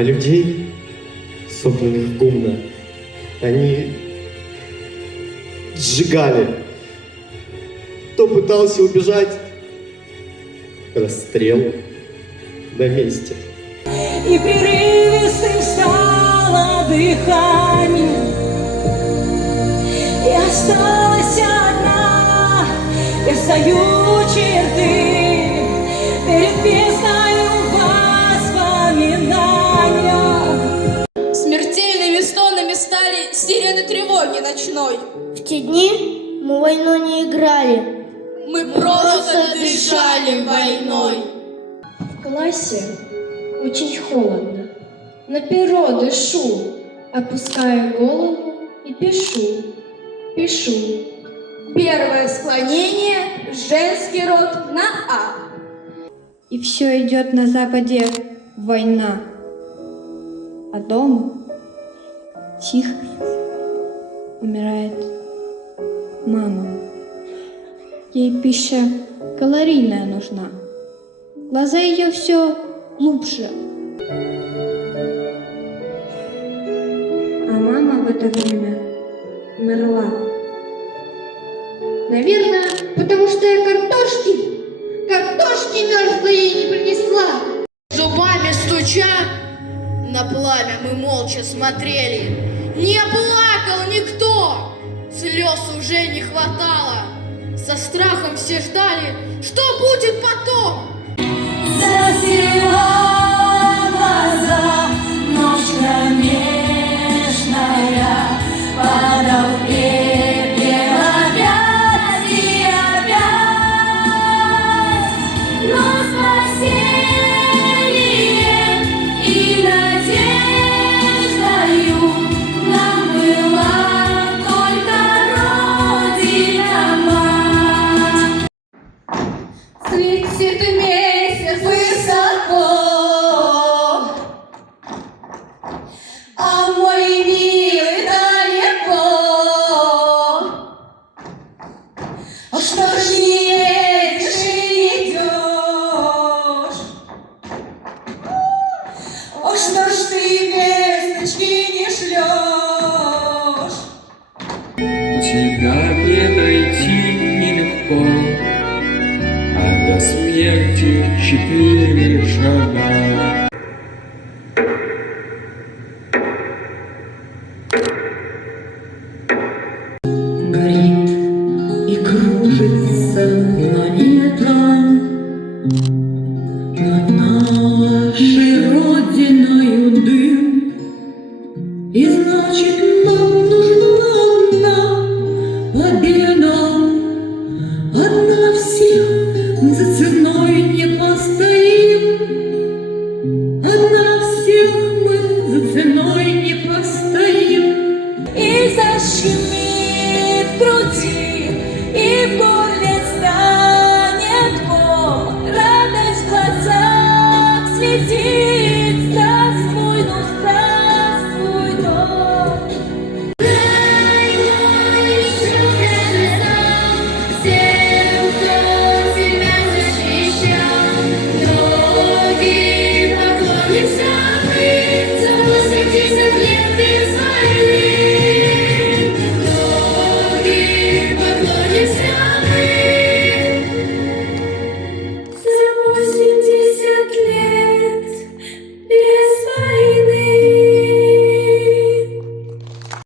А людей, собранных в гумно, они сжигали. Кто пытался убежать, расстрел на месте. И прерывистым стало дыхание, и осталась одна, я стою черты перед бездною воспоминания. Смертельными стонами стали сирены тревоги ночной. В те дни мы войну не играли. Мы просто дышали войной. В классе очень холодно. На перо дышу, опускаю голову и пишу. Первое склонение, женский род на А. И все идет на Западе война, а дома тихо умирает мама. Ей пища калорийная нужна, глаза ее все глубже. А мама в это время умерла. Наверное, потому что я картошки мерзлые ей не принесла. Зубами стуча, на пламя мы молча смотрели. Не плакал никто, слез уже не хватало. Со страхом все ждали, что будет потом. Засела глаза, ночь кромешная, падал пепел опять и опять. Но спасение и надеждою нам была только Родина мать. Светит месяц высоко, а мой милый далеко. А что ж не едешь и не идешь? О, что ж ты весточки не шлешь? Тебя мне найти нелегко, а до смерти 4 шага. Горит и кружится планета над нашей родиною дым. И значит, нам нужна одна победа, одна всех, мы за ценой не постоим. Одна всех мы за ценой не постоим. И защемит в груди